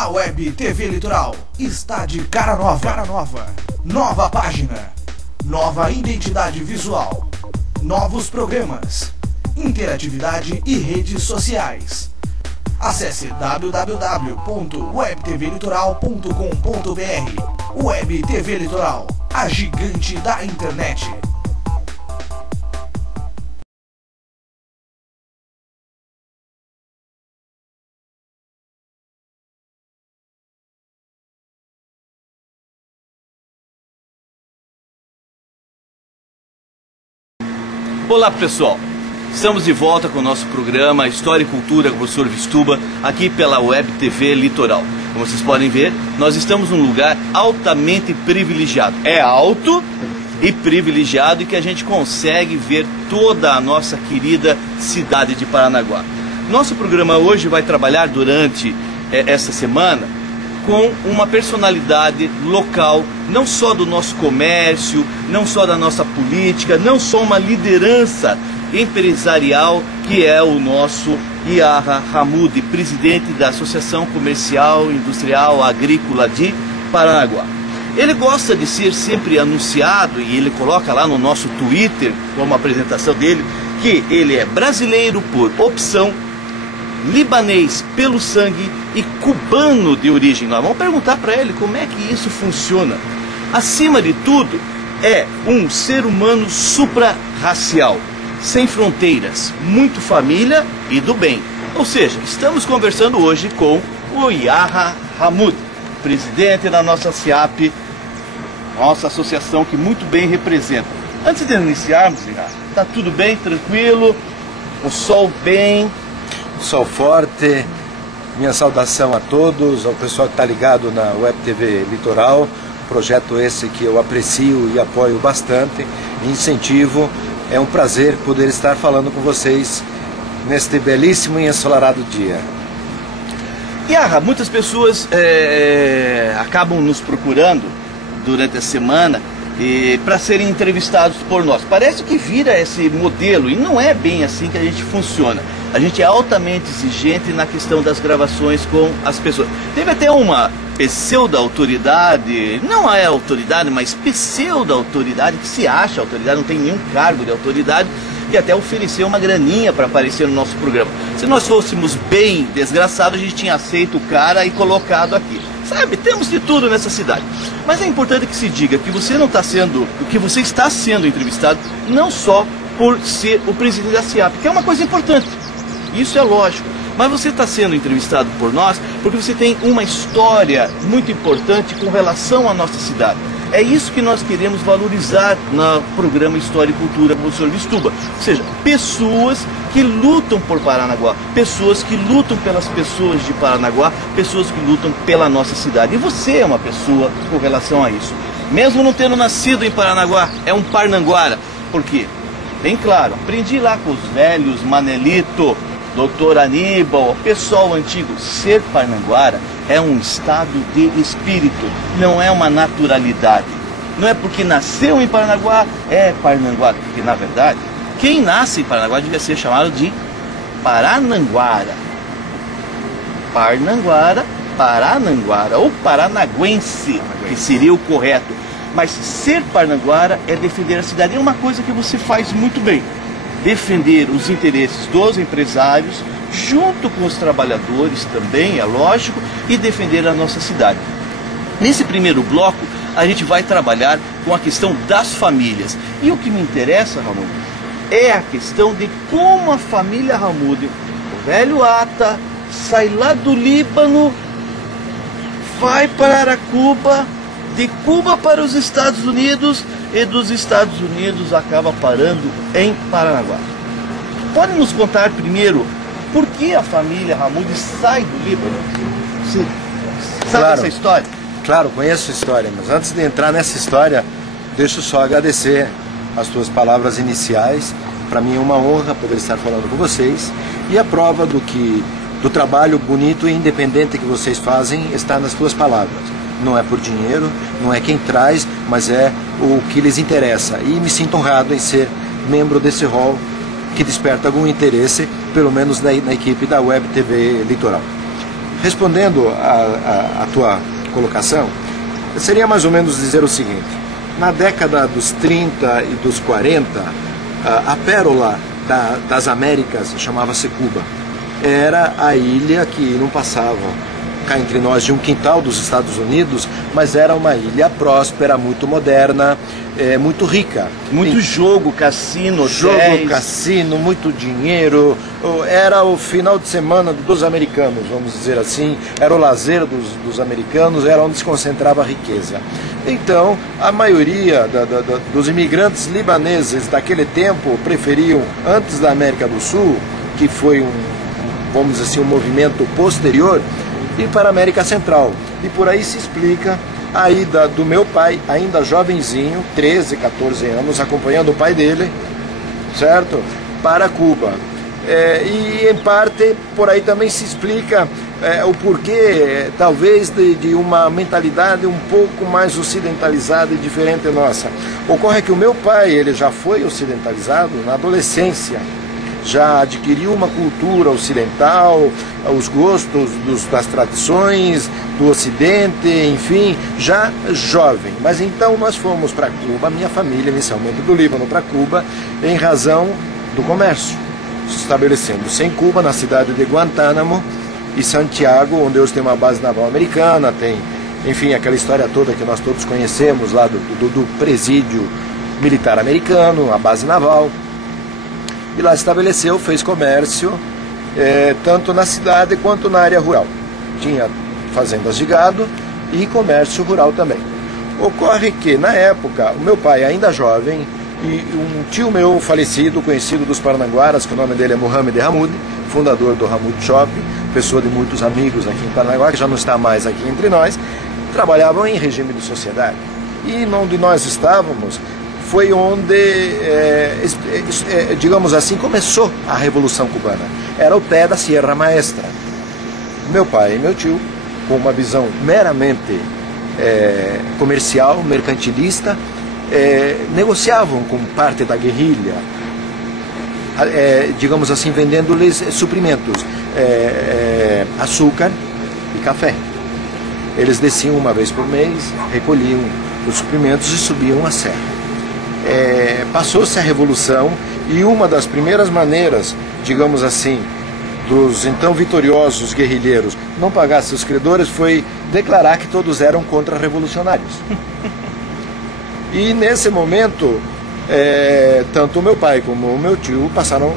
A Web TV Litoral está de cara nova. Nova página, nova identidade visual, novos programas, interatividade e redes sociais. Acesse www.webtvlitoral.com.br. Web TV Litoral, a gigante da internet. Olá pessoal, estamos de volta com o nosso programa História e Cultura com o professor Vistuba, aqui pela Web TV Litoral. Como vocês podem ver, nós estamos num lugar altamente privilegiado. É alto e privilegiado e que a gente consegue ver toda a nossa querida cidade de Paranaguá. Nosso programa hoje vai trabalhar durante essa semana com uma personalidade local, não só do nosso comércio, não só da nossa política, não só uma liderança empresarial, que é o nosso Yaha Hamoudi, presidente da Associação Comercial, Industrial, Agrícola de Paranaguá. Ele gosta de ser sempre anunciado, e ele coloca lá no nosso Twitter, como apresentação dele, que ele é brasileiro por opção, libanês pelo sangue e cubano de origem. Nós vamos perguntar para ele como é que isso funciona. Acima de tudo, é um ser humano supra-racial, sem fronteiras, muito família e do bem. Ou seja, estamos conversando hoje com o Yaha Hamoudi, presidente da nossa SIAP, nossa associação que muito bem representa. Antes de iniciarmos, está tudo bem, tranquilo, o sol bem... Sol forte, minha saudação a todos, ao pessoal que está ligado na Web TV Litoral, projeto esse que eu aprecio e apoio bastante, incentivo, é um prazer poder estar falando com vocês neste belíssimo e ensolarado dia. Yaha, muitas pessoas acabam nos procurando durante a semana para serem entrevistados por nós. Parece que vira esse modelo e não é bem assim que a gente funciona. A gente é altamente exigente na questão das gravações com as pessoas. Teve até uma pseudo-autoridade, não é autoridade, mas pseudo-autoridade, que se acha autoridade, não tem nenhum cargo de autoridade, que até ofereceu uma graninha para aparecer no nosso programa. Se nós fôssemos bem desgraçados, a gente tinha aceito o cara e colocado aqui. Sabe, temos de tudo nessa cidade. Mas é importante que se diga que você não está sendo, que você está sendo entrevistado não só por ser o presidente da SIAP, que é uma coisa importante. Isso é lógico, mas você está sendo entrevistado por nós porque você tem uma história muito importante com relação à nossa cidade. É isso que nós queremos valorizar no programa História e Cultura com o professor Vistuba. Ou seja, pessoas que lutam por Paranaguá, pessoas que lutam pelas pessoas de Paranaguá, pessoas que lutam pela nossa cidade. E você é uma pessoa com relação a isso. Mesmo não tendo nascido em Paranaguá, é um parnanguara. Por quê? Bem claro, aprendi lá com os velhos, Manelito, Doutor Aníbal, pessoal antigo. Ser parnanguara é um estado de espírito, não é uma naturalidade. Não é porque nasceu em Paranaguá, é parnanguara. Porque, na verdade, quem nasce em Paranaguá devia ser chamado de parananguara. Parnanguara, parananguara ou paranaguense, que seria o correto. Mas ser parnanguara é defender a cidade. É uma coisa que você faz muito bem. Defender os interesses dos empresários, junto com os trabalhadores também, é lógico, e defender a nossa cidade. Nesse primeiro bloco, a gente vai trabalhar com a questão das famílias. E o que me interessa, Hamoudi, é a questão de como a família Hamoudi, o velho Ata, sai lá do Líbano, vai para Aracuba, de Cuba para os Estados Unidos e dos Estados Unidos acaba parando em Paranaguá. Pode nos contar primeiro por que a família Hamoudi sai do Líbano? Você sabe essa história? Claro, conheço a história, mas antes de entrar nessa história, deixo só agradecer as tuas palavras iniciais. Para mim é uma honra poder estar falando com vocês e a prova do trabalho bonito e independente que vocês fazem está nas tuas palavras. Não é por dinheiro, não é quem traz, mas é o que lhes interessa. E me sinto honrado em ser membro desse hall que desperta algum interesse, pelo menos na equipe da Web TV Litoral. respondendo a tua colocação, seria mais ou menos dizer o seguinte: na década dos 30 e dos 40, a pérola das Américas chamava-se Cuba. Era a ilha que não passava cá entre nós de um quintal dos Estados Unidos, mas era uma ilha próspera, muito moderna, muito rica. Muito jogo, cassino, jogo, cassino, muito dinheiro. Era o final de semana dos americanos, vamos dizer assim. Era o lazer dos americanos, era onde se concentrava a riqueza. Então, a maioria dos imigrantes libaneses daquele tempo preferiam, antes da América do Sul, que foi vamos dizer assim, um movimento posterior, ir para a América Central. E por aí se explica a ida do meu pai, ainda jovenzinho, 13, 14 anos, acompanhando o pai dele, certo? Para Cuba. E em parte, por aí também se explica o porquê, talvez, de uma mentalidade um pouco mais ocidentalizada e diferente da nossa. Ocorre que o meu pai, ele já foi ocidentalizado na adolescência, já adquiriu uma cultura ocidental, os gostos das tradições do Ocidente, enfim, já jovem. Mas então nós fomos para Cuba, minha família inicialmente do Líbano para Cuba, em razão do comércio, se estabelecendo-se em Cuba, na cidade de Guantánamo e Santiago, onde hoje tem uma base naval americana, tem, enfim, aquela história toda que nós todos conhecemos lá do presídio militar americano, a base naval. E lá estabeleceu, fez comércio, tanto na cidade quanto na área rural. Tinha fazendas de gado e comércio rural também. Ocorre que, na época, o meu pai, ainda jovem, e um tio meu falecido, conhecido dos Paranaguaras, que o nome dele é Mohamed Hamoud, fundador do Hamoud Shop, pessoa de muitos amigos aqui em Paranaguá, que já não está mais aqui entre nós, trabalhavam em regime de sociedade. E onde nós estávamos foi onde, digamos assim, começou a Revolução Cubana. Era o pé da Sierra Maestra. Meu pai e meu tio, com uma visão meramente comercial, mercantilista, negociavam com parte da guerrilha, digamos assim, vendendo-lhes suprimentos, açúcar e café. Eles desciam uma vez por mês, recolhiam os suprimentos e subiam a serra. Passou-se a Revolução e uma das primeiras maneiras, digamos assim, dos então vitoriosos guerrilheiros não pagar seus credores foi declarar que todos eram contra-revolucionários. E nesse momento, tanto o meu pai como o meu tio passaram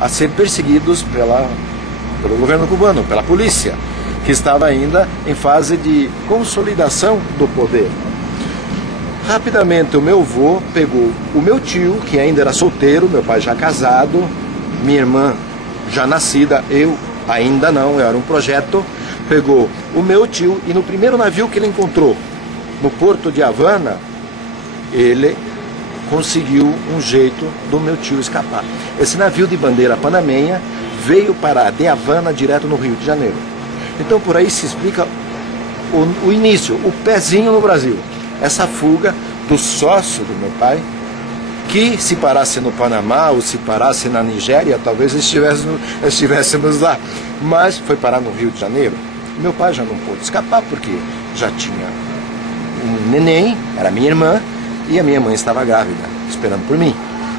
a ser perseguidos pelo governo cubano, pela polícia, que estava ainda em fase de consolidação do poder. Rapidamente o meu avô pegou o meu tio, que ainda era solteiro, meu pai já casado, minha irmã já nascida, eu ainda não, eu era um projeto, pegou o meu tio e no primeiro navio que ele encontrou, no porto de Havana, ele conseguiu um jeito do meu tio escapar. Esse navio de bandeira panamenha veio parar de Havana direto no Rio de Janeiro. Então por aí se explica o início, o pezinho no Brasil. Essa fuga do sócio do meu pai, que se parasse no Panamá ou se parasse na Nigéria, talvez estivéssemos lá. Mas foi parar no Rio de Janeiro. Meu pai já não pôde escapar porque já tinha um neném, era minha irmã, e a minha mãe estava grávida, esperando por mim.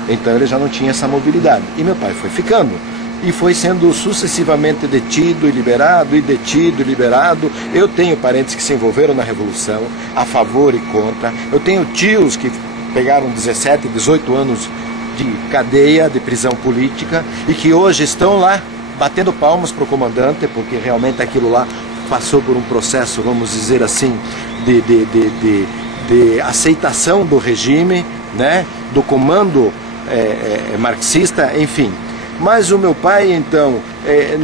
Então ele já não tinha essa mobilidade. E meu pai foi ficando. E foi sendo sucessivamente detido e liberado, e detido e liberado. Eu tenho parentes que se envolveram na Revolução, a favor e contra. Eu tenho tios que pegaram 17, 18 anos de cadeia, de prisão política, e que hoje estão lá batendo palmas para o comandante, porque realmente aquilo lá passou por um processo, vamos dizer assim, de aceitação do regime, né, do comando marxista, enfim. Mas o meu pai, então,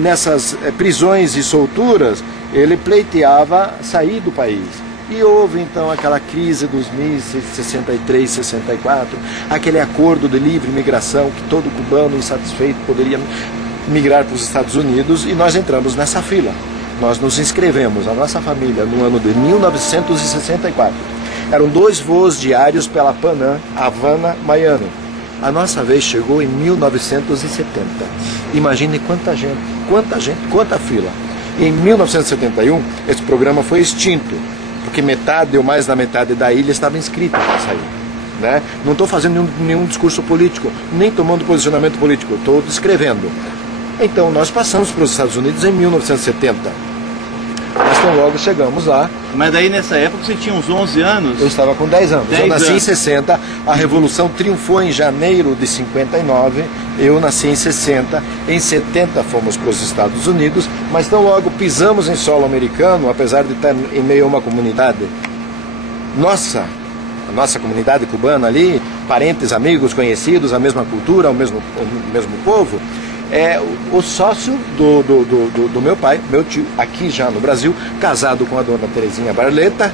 nessas prisões e solturas, ele pleiteava sair do país. E houve, então, aquela crise dos 1963, 64, aquele acordo de livre migração, que todo cubano insatisfeito poderia migrar para os Estados Unidos, e nós entramos nessa fila. Nós nos inscrevemos, a nossa família, no ano de 1964. Eram 2 voos diários pela Panam, Havana, Miami. A nossa vez chegou em 1970. Imagine quanta gente, quanta fila. Em 1971, esse programa foi extinto, porque metade ou mais da metade da ilha estava inscrita para sair. Né? Não estou fazendo nenhum discurso político, nem tomando posicionamento político, estou descrevendo. Então nós passamos para os Estados Unidos em 1970. Mas então logo chegamos lá. Mas daí nessa época você tinha uns 11 anos? Eu estava com 10 anos. 10 eu nasci anos. em 60, a Revolução triunfou em janeiro de 59, eu nasci em 60, em 70 fomos para os Estados Unidos, mas então logo pisamos em solo americano, apesar de estar em meio a uma comunidade a nossa comunidade cubana ali, parentes, amigos, conhecidos, a mesma cultura, o mesmo povo. O sócio do meu pai, meu tio, aqui já no Brasil, casado com a dona Terezinha Barleta,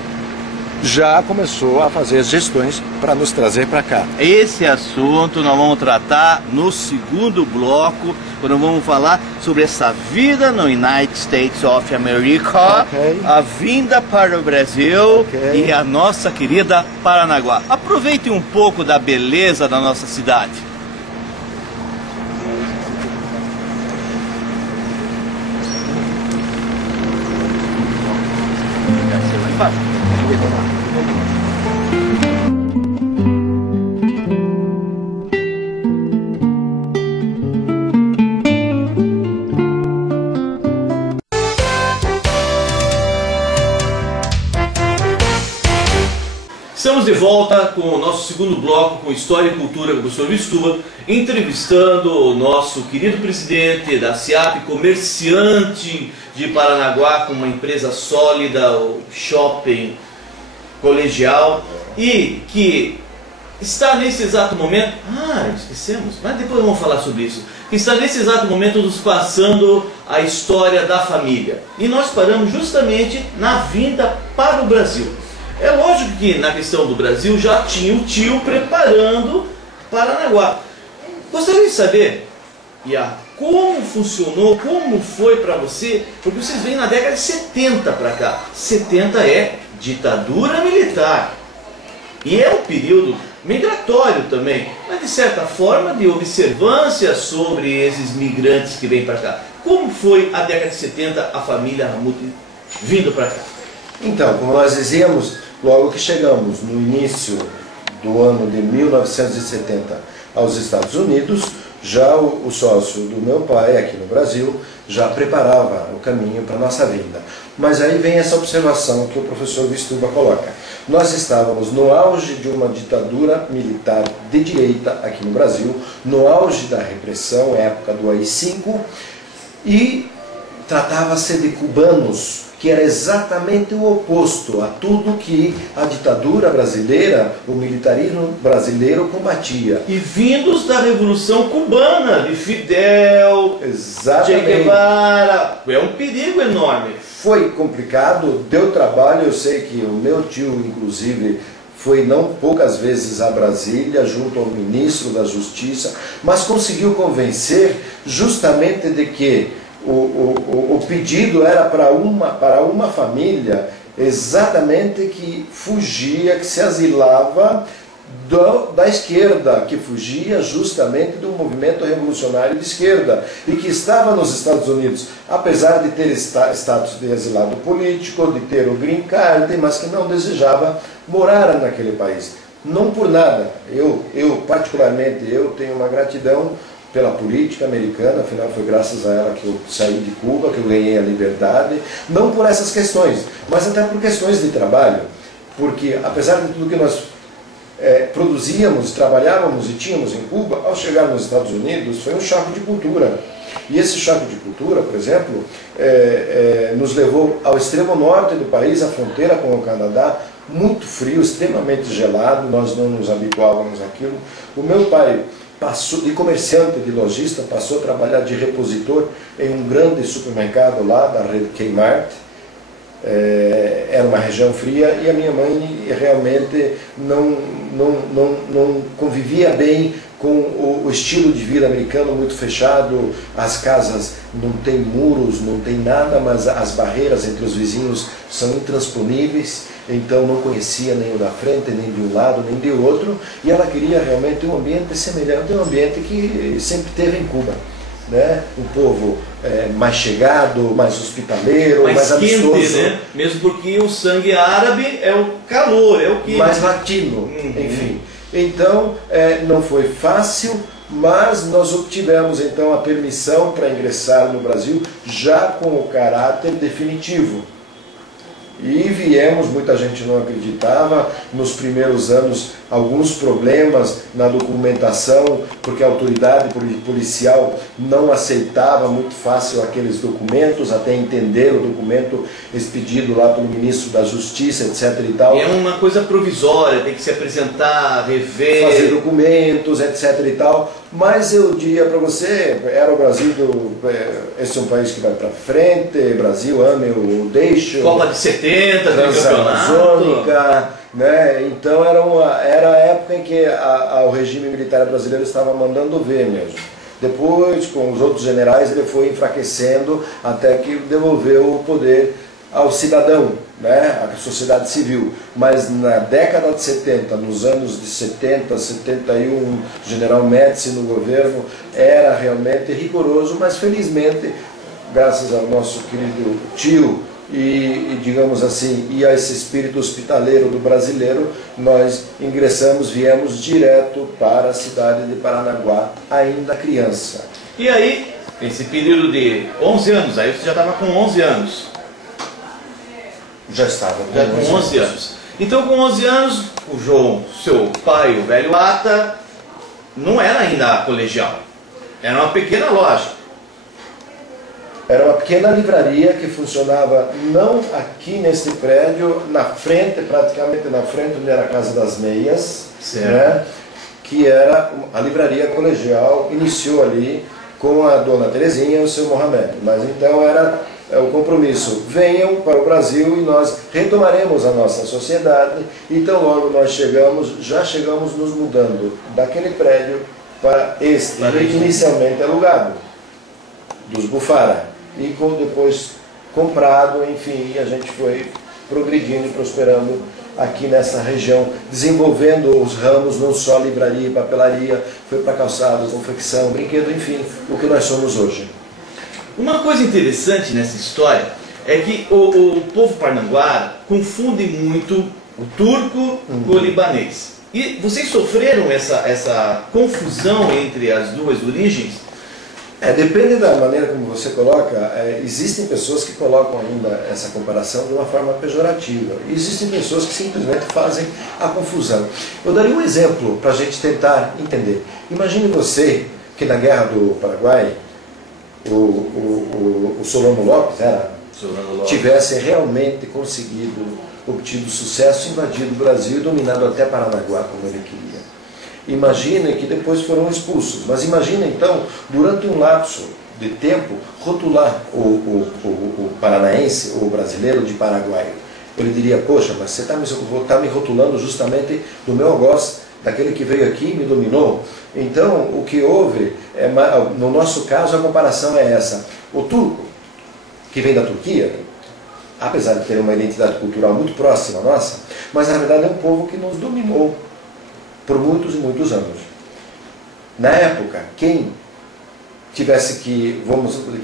já começou a fazer as gestões para nos trazer para cá. Esse assunto nós vamos tratar no segundo bloco, quando vamos falar sobre essa vida no United States of America, Okay. a vinda para o Brasil Okay. e a nossa querida Paranaguá. Aproveite um pouco da beleza da nossa cidade. Estamos de volta com o nosso segundo bloco com História e Cultura com o professor Vistuba, entrevistando o nosso querido presidente da SIAP, comerciante de Paranaguá, com uma empresa sólida, o shopping colegial, e que está nesse exato momento, esquecemos, mas depois vamos falar sobre isso, que está nesse exato momento nos passando a história da família. E nós paramos justamente na vinda para o Brasil. É lógico que na questão do Brasil já tinha o tio preparando Paranaguá. Gostaria de saber, Iá, como funcionou, como foi para você, porque vocês vêm na década de 70 para cá. 70 é ditadura militar. E é um período migratório também, mas de certa forma de observância sobre esses migrantes que vêm para cá. Como foi a década de 70, a família Ramute vindo para cá? Então, como nós dizíamos, logo que chegamos no início do ano de 1970 aos Estados Unidos, já o sócio do meu pai aqui no Brasil já preparava o caminho para a nossa vinda. Mas aí vem essa observação que o professor Vistuba coloca. Nós estávamos no auge de uma ditadura militar de direita aqui no Brasil, no auge da repressão, época do AI-5, e tratava-se de cubanos, que era exatamente o oposto a tudo que a ditadura brasileira, o militarismo brasileiro combatia. E vindos da Revolução Cubana, de Fidel, Exatamente. Che Guevara, é um perigo enorme. Foi complicado, deu trabalho, eu sei que o meu tio, inclusive, foi não poucas vezes a Brasília, junto ao ministro da Justiça, mas conseguiu convencer justamente de que o pedido era para uma família exatamente que fugia, que se asilava da esquerda, que fugia justamente do movimento revolucionário de esquerda e que estava nos Estados Unidos, apesar de ter status de exilado político, de ter o green card, mas que não desejava morar naquele país. Não por nada, eu particularmente, eu tenho uma gratidão pela política americana, afinal foi graças a ela que eu saí de Cuba, que eu ganhei a liberdade, não por essas questões, mas até por questões de trabalho, porque apesar de tudo que nós produzíamos, trabalhávamos e tínhamos em Cuba, ao chegar nos Estados Unidos foi um choque de cultura. E esse choque de cultura, por exemplo, nos levou ao extremo norte do país, à fronteira com o Canadá, muito frio, extremamente gelado, nós não nos habituávamos àquilo. O meu pai passou de comerciante, de lojista, passou a trabalhar de repositor em um grande supermercado lá da rede Kmart. Era uma região fria e a minha mãe realmente não convivia bem com o estilo de vida americano muito fechado. As casas não têm muros, não tem nada, mas as barreiras entre os vizinhos são intransponíveis, então não conhecia nem o da frente, nem de um lado, nem de outro, e ela queria realmente um ambiente semelhante ao ambiente que sempre teve em Cuba. né? Um povo mais chegado, mais hospitaleiro, mais amistoso. Quente, né? Mesmo porque o sangue árabe é o calor, é o que... mais latino, enfim. Então, não foi fácil, mas nós obtivemos então a permissão para ingressar no Brasil já com o caráter definitivo. E viemos, muita gente não acreditava, nos primeiros anos alguns problemas na documentação, porque a autoridade policial não aceitava muito fácil aqueles documentos, até entender o documento expedido lá pelo ministro da Justiça, etc. e tal. E é uma coisa provisória, tem que se apresentar, rever... fazer documentos, etc. e tal. Mas eu diria para você, era o Brasil, esse é um país que vai para frente, Brasil, ame ou deixe. Copa de 70, Transamazônica, né? Então era a época em que o regime militar brasileiro estava mandando ver mesmo. Depois, com os outros generais, ele foi enfraquecendo até que devolveu o poder ao cidadão, né, à sociedade civil. Mas na década de 70, nos anos de 70, 71, o general Médici no governo era realmente rigoroso, mas felizmente, graças ao nosso querido tio e digamos assim, e a esse espírito hospitaleiro do brasileiro, nós ingressamos, viemos direto para a cidade de Paranaguá, ainda criança. E aí, esse período de 11 anos, aí você já estava com 11 anos. Já estava com 11 anos. Então, com 11 anos, o João, seu pai, o velho Ata, não era ainda colegial. Era uma pequena loja. Era uma pequena livraria que funcionava não aqui neste prédio, na frente, praticamente na frente onde era a Casa das Meias, né, que era a livraria colegial, iniciou ali com a dona Terezinha e o seu Mohamed. Mas então era o compromisso, venham para o Brasil e nós retomaremos a nossa sociedade. Então logo nós já chegamos nos mudando daquele prédio para este, inicialmente alugado, dos Bufara, e depois comprado, enfim, a gente foi progredindo e prosperando aqui nessa região, desenvolvendo os ramos, não só livraria e papelaria, foi para calçado, confecção, brinquedo, enfim, o que nós somos hoje. Uma coisa interessante nessa história é que o povo parnanguara confunde muito o turco com o libanês. E vocês sofreram essa confusão entre as duas origens? Depende da maneira como você coloca. Existem pessoas que colocam ainda essa comparação de uma forma pejorativa. E existem pessoas que simplesmente fazem a confusão. Eu daria um exemplo para a gente tentar entender. Imagine você que na Guerra do Paraguai, o Solano Lopes tivesse realmente obtido sucesso, invadido o Brasil e dominado até Paranaguá como ele queria. Imaginem que depois foram expulsos, mas imagina então, durante um lapso de tempo, rotular o paranaense ou o brasileiro de Paraguai. Ele diria, poxa, mas você está me rotulando justamente do meu algoz, daquele que veio aqui e me dominou. Então, o que houve, no nosso caso, a comparação é essa. O turco, que vem da Turquia, apesar de ter uma identidade cultural muito próxima à nossa, mas na verdade é um povo que nos dominou por muitos e muitos anos. Na época, quem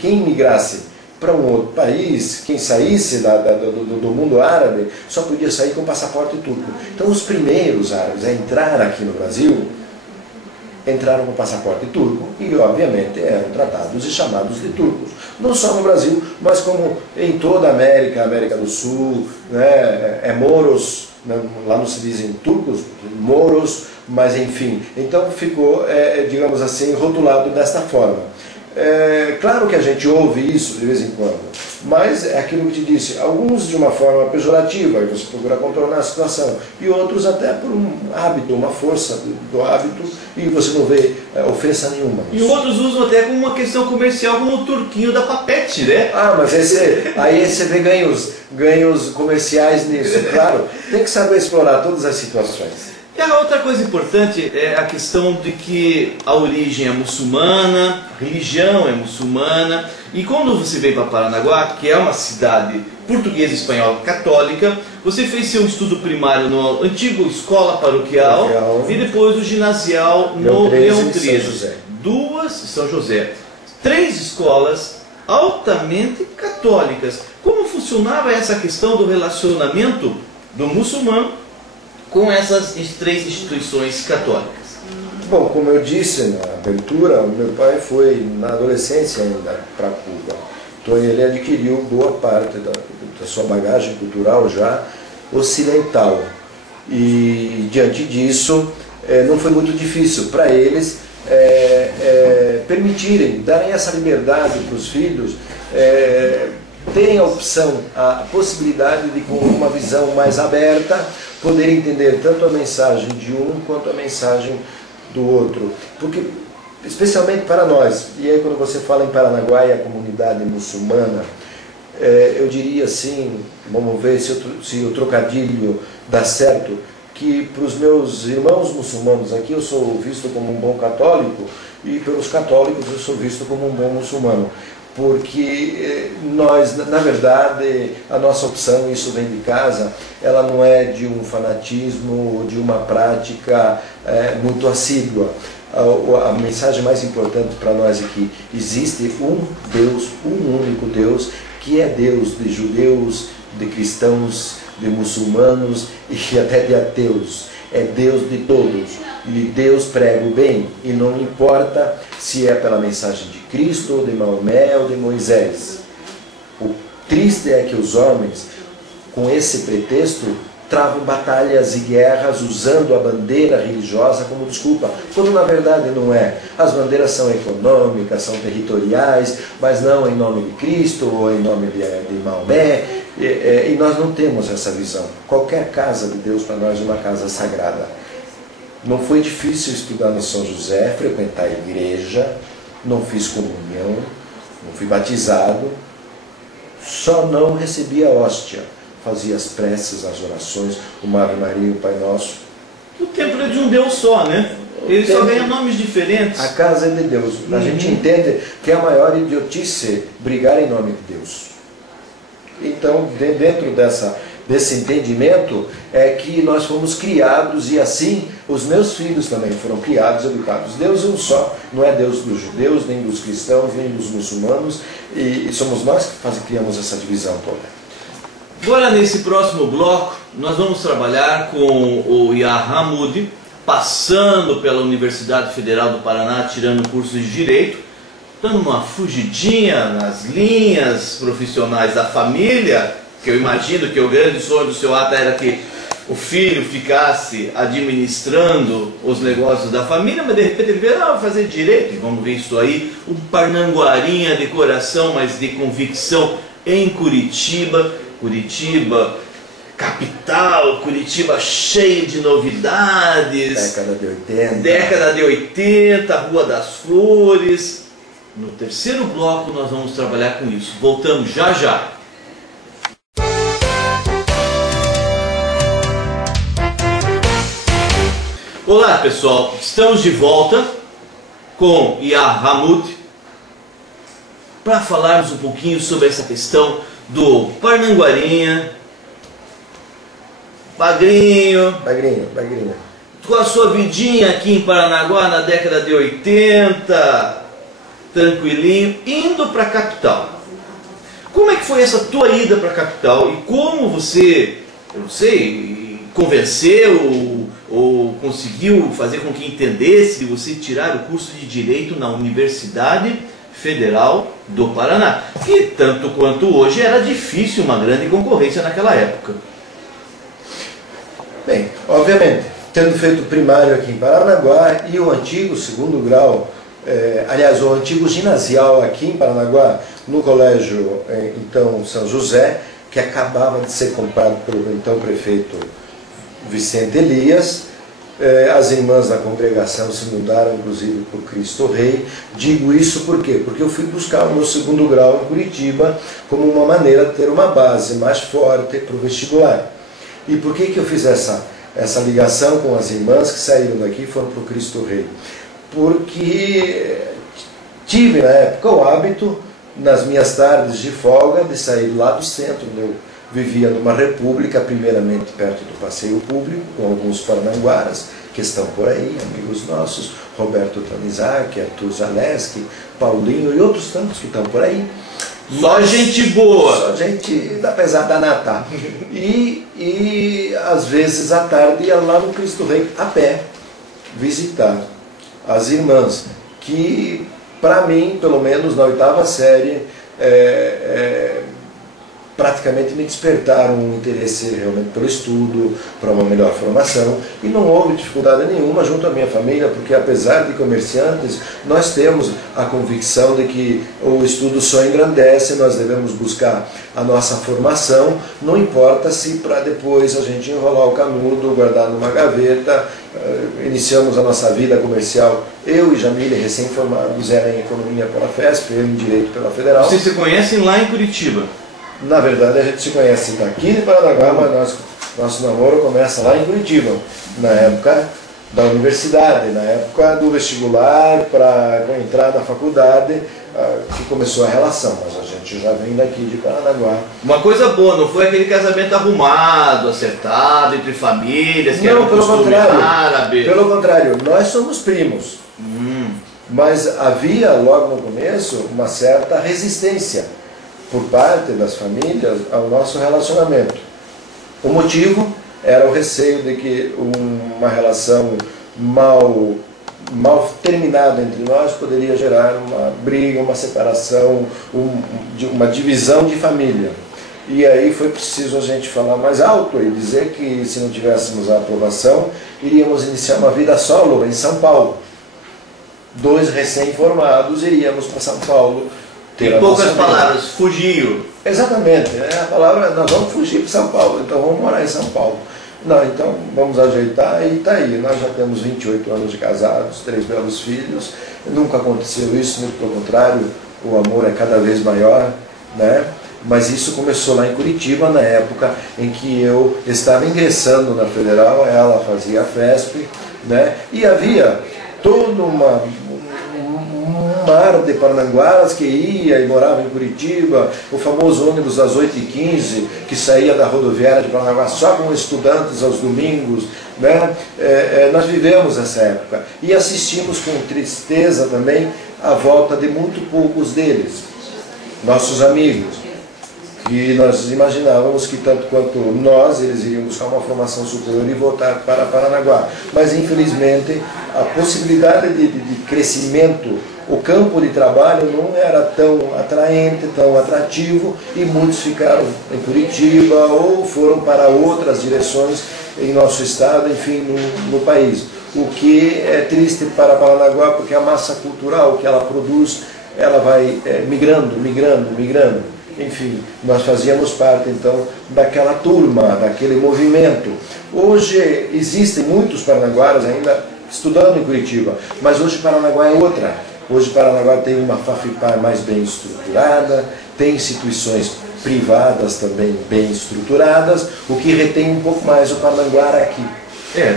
migrasse para um outro país, quem saísse do mundo árabe, só podia sair com passaporte turco. Então os primeiros árabes a entrar aqui no Brasil, entraram com passaporte turco e obviamente eram tratados e chamados de turcos. Não só no Brasil, mas como em toda a América do Sul, né, moros, lá não se dizem turcos, moros, mas enfim. Então ficou, digamos assim, rotulado desta forma. Claro que a gente ouve isso de vez em quando, mas é aquilo que te disse, alguns de uma forma pejorativa, e você procura contornar a situação, e outros até por um hábito, uma força do hábito, e você não vê ofensa nenhuma. E outros usam até como uma questão comercial, como o turquinho da Papete, né? Ah, mas aí você vê ganhos comerciais nisso, claro, tem que saber explorar todas as situações. E a outra coisa importante é a questão de que a origem é muçulmana, a religião é muçulmana, e quando você veio para Paranaguá, que é uma cidade portuguesa e espanhola católica, você fez seu estudo primário no antigo Escola Paroquial e depois o ginasial no Leão 13. São José. 3 escolas altamente católicas. Como funcionava essa questão do relacionamento do muçulmano com essas 3 instituições católicas? Bom, como eu disse na abertura, o meu pai foi na adolescência ainda para Cuba. Então ele adquiriu boa parte da sua bagagem cultural já ocidental. E diante disso, não foi muito difícil para eles permitirem, darem essa liberdade para os filhos, terem a opção, a possibilidade de, com uma visão mais aberta, poder entender tanto a mensagem de um quanto a mensagem do outro. Porque, especialmente para nós, e aí quando você fala em Paranaguá e a comunidade muçulmana, eu diria assim, vamos ver se o trocadilho dá certo, que para os meus irmãos muçulmanos aqui eu sou visto como um bom católico e pelos católicos eu sou visto como um bom muçulmano. Porque nós, na verdade, a nossa opção, isso vem de casa, ela não é de um fanatismo, de uma prática muito assídua. A mensagem mais importante para nós é que existe um Deus, um único Deus, que é Deus de judeus, de cristãos, de muçulmanos e até de ateus. É Deus de todos. E Deus prega o bem, e não importa se é pela mensagem de Cristo, ou de Maomé, ou de Moisés. O triste é que os homens, com esse pretexto, travam batalhas e guerras usando a bandeira religiosa como desculpa, quando na verdade não é. As bandeiras são econômicas, são territoriais, mas não em nome de Cristo ou em nome de Maomé, e nós não temos essa visão. Qualquer casa de Deus para nós é uma casa sagrada. Não foi difícil estudar no São José, frequentar a igreja, não fiz comunhão, não fui batizado, só não recebi a hóstia. Fazia as preces, as orações, uma Ave Maria, o Pai Nosso. O templo é de um Deus só, né? Ele só ganha nomes diferentes. A casa é de Deus. A gente entende que é a maior idiotice brigar em nome de Deus. Então, dentro desse entendimento, é que nós fomos criados, e assim os meus filhos também foram criados e educados. Deus é um só, não é Deus dos judeus, nem dos cristãos, nem dos muçulmanos, e somos nós que criamos essa divisão toda. Agora, nesse próximo bloco, nós vamos trabalhar com o Yahya Hamoudi, passando pela Universidade Federal do Paraná, tirando curso de Direito, dando uma fugidinha nas linhas profissionais da família, que eu imagino que o grande sonho do seu Ata era que o filho ficasse administrando os negócios da família, mas de repente ele veio, vou fazer Direito, e vamos ver isso aí, um parnanguarinha de coração, mas de convicção, em Curitiba, capital, Curitiba cheia de novidades. Década de 80. Década de 80, Rua das Flores. No terceiro bloco nós vamos trabalhar com isso. Voltamos já já. Olá pessoal, estamos de volta com Yahya Hamoudi para falarmos um pouquinho sobre essa questão do Parnanguarinha, Bagrinho, com a sua vidinha aqui em Paranaguá na década de 80, tranquilinho, indo para a capital. Como é que foi essa tua ida para a capital e como você, eu não sei, convenceu ou conseguiu fazer com que entendesse de você tirar o curso de Direito na Universidade Federal do Paraná, que tanto quanto hoje era difícil, uma grande concorrência naquela época? Bem, obviamente, tendo feito o primário aqui em Paranaguá e o antigo segundo grau, aliás, o antigo ginasial aqui em Paranaguá, no colégio então São José, que acabava de ser comprado pelo então prefeito Vicente Elias. As irmãs da congregação se mudaram, inclusive, por Cristo Rei. Digo isso por quê? Porque eu fui buscar o meu segundo grau em Curitiba como uma maneira de ter uma base mais forte para o vestibular. E por que eu fiz essa ligação com as irmãs que saíram daqui e foram para o Cristo Rei? Porque tive, na época, o hábito, nas minhas tardes de folga, de sair lá do centro, vivia numa república, primeiramente perto do passeio público, com alguns parnanguaras que estão por aí, amigos nossos, Roberto Tanizaki, Arthur Zaleski, Paulinho e outros tantos que estão por aí. Só gente boa. Só gente da pesada nata. E às vezes à tarde ia lá no Cristo Rei a pé visitar as irmãs, que para mim, pelo menos na 8ª série, praticamente me despertaram um interesse realmente pelo estudo, para uma melhor formação, e não houve dificuldade nenhuma junto à minha família, porque apesar de comerciantes, nós temos a convicção de que o estudo só engrandece, nós devemos buscar a nossa formação, não importa se para depois a gente enrolar o canudo, guardar numa gaveta. Iniciamos a nossa vida comercial, eu e Jamile, recém-formados, era em Economia pela FESP, eu em Direito pela Federal. Vocês se conhecem lá em Curitiba? Na verdade, a gente se conhece daqui de Paranaguá, mas nosso namoro começa lá em Curitiba, na época da universidade, na época do vestibular, para entrar na faculdade, que começou a relação, mas a gente já vem daqui de Paranaguá. Uma coisa boa, não foi aquele casamento arrumado, acertado, entre famílias, que era um pelo costume contrário, árabe. Pelo contrário, nós somos primos, mas havia logo no começo uma certa resistência por parte das famílias ao nosso relacionamento. O motivo era o receio de que uma relação mal terminada entre nós poderia gerar uma briga, uma separação, uma divisão de família. E aí foi preciso a gente falar mais alto e dizer que se não tivéssemos a aprovação, iríamos iniciar uma vida solo em São Paulo. 2 recém-formados iríamos para São Paulo. Em poucas palavras, fugiu. Exatamente, a palavra, nós vamos fugir para São Paulo, então vamos morar em São Paulo. Não, então vamos ajeitar e está aí. Nós já temos 28 anos de casados, 3 belos filhos, nunca aconteceu isso, muito pelo contrário, o amor é cada vez maior, né? Mas isso começou lá em Curitiba, na época em que eu estava ingressando na Federal, ela fazia a FESP, né? E havia toda um mar de parnanguaras que ia e morava em Curitiba, o famoso ônibus das 8h15, que saía da rodoviária de Paranaguá só com estudantes aos domingos, né? Nós vivemos essa época e assistimos com tristeza também a volta de muito poucos deles, nossos amigos, que nós imaginávamos que tanto quanto nós, eles iriam buscar uma formação superior e voltar para Paranaguá. Mas infelizmente a possibilidade de crescimento, o campo de trabalho não era tão atraente, tão atrativo, e muitos ficaram em Curitiba ou foram para outras direções em nosso estado, enfim, no país. O que é triste para Paranaguá, porque a massa cultural que ela produz, ela vai migrando. Enfim, nós fazíamos parte então daquela turma, daquele movimento. Hoje existem muitos paranaguaras ainda estudando em Curitiba, mas hoje Paranaguá é outra. Hoje Paranaguá tem uma FAFIPAR mais bem estruturada, tem instituições privadas também bem estruturadas, o que retém um pouco mais o Paranaguara aqui.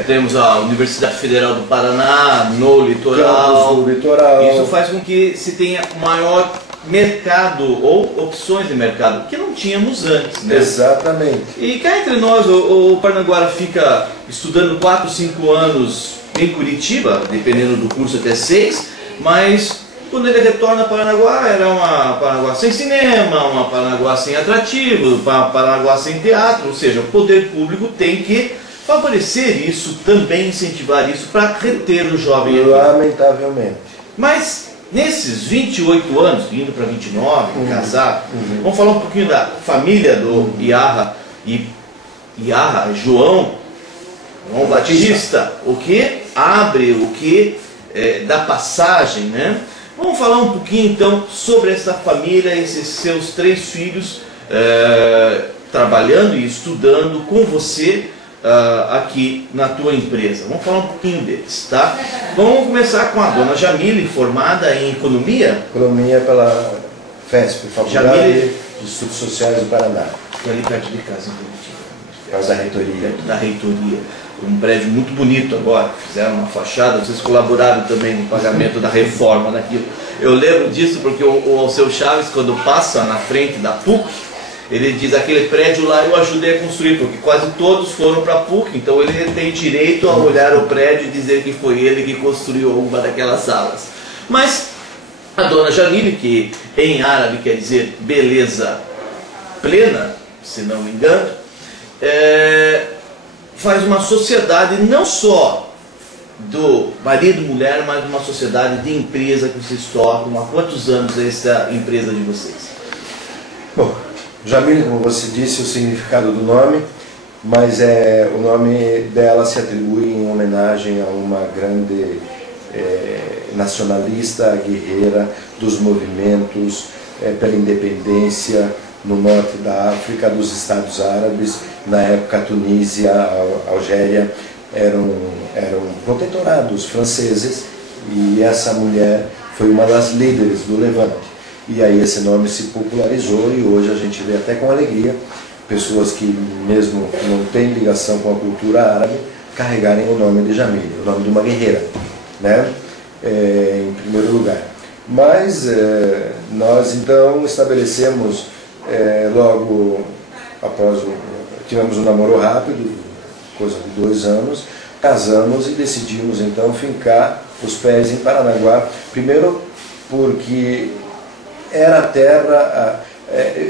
Temos a Universidade Federal do Paraná, no litoral. Campos do litoral. Isso faz com que se tenha maior mercado ou opções de mercado, que não tínhamos antes, né? Exatamente. E cá entre nós, o Paranaguara fica estudando 4, 5 anos em Curitiba, dependendo do curso até 6, mas quando ele retorna a Paranaguá, era uma Paranaguá sem cinema, uma Paranaguá sem atrativo, uma Paranaguá sem teatro, ou seja, o poder público tem que favorecer isso, também incentivar isso para reter o jovem. Lamentavelmente. Mas nesses 28 anos, indo para 29, casado, vamos falar um pouquinho da família do Iarra e João Batista, o que abre, o que dá passagem, né? Vamos falar um pouquinho então sobre essa família, esses seus 3 filhos trabalhando e estudando com você aqui na tua empresa. Vamos falar um pouquinho deles, tá? Vamos começar com a dona Jamile, formada em Economia. Economia pela FESP, Faculdade de Estudos Sociais do Paraná. Ali perto de casa, em Curitiba. Perto da reitoria. Perto da reitoria. Um prédio muito bonito agora, fizeram uma fachada, vocês colaboraram também no pagamento da reforma daquilo. Eu lembro disso porque o Alceu Chaves, quando passa na frente da PUC, Ele diz, aquele prédio lá eu ajudei a construir, porque quase todos foram para a PUC, então ele tem direito a olhar o prédio e dizer que foi ele que construiu uma daquelas salas. Mas a dona Jamile, que em árabe quer dizer beleza plena, se não me engano, faz uma sociedade não só do marido e mulher, mas uma sociedade de empresa que vocês tocam. Há quantos anos é essa empresa de vocês? Bom, Jamile, como você disse, o significado do nome, mas o nome dela se atribui em homenagem a uma grande nacionalista, guerreira dos movimentos pela independência no norte da África, dos Estados Árabes. Na época, a Tunísia, a Algéria eram protetorados franceses, e essa mulher foi uma das líderes do Levante. E aí esse nome se popularizou, e hoje a gente vê até com alegria pessoas que mesmo não têm ligação com a cultura árabe carregarem o nome de Jamile, o nome de uma guerreira, né? Em primeiro lugar. Mas nós então estabelecemos logo após tivemos um namoro rápido, coisa de 2 anos, casamos e decidimos então fincar os pés em Paranaguá, primeiro porque era a terra,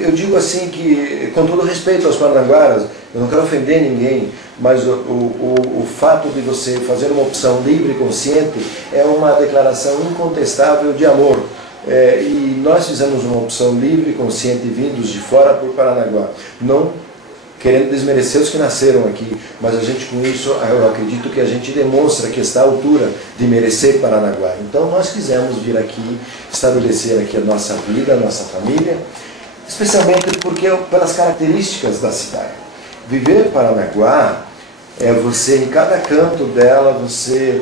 eu digo assim que, com todo respeito aos paranaguaras, eu não quero ofender ninguém, mas o fato de você fazer uma opção livre e consciente é uma declaração incontestável de amor. E nós fizemos uma opção livre e consciente vindos de fora por Paranaguá, não querendo desmerecer os que nasceram aqui, mas a gente com isso, eu acredito que a gente demonstra que está à altura de merecer Paranaguá. Então nós quisemos vir aqui, estabelecer aqui a nossa vida, a nossa família, especialmente porque pelas características da cidade. Viver Paranaguá é você, em cada canto dela, você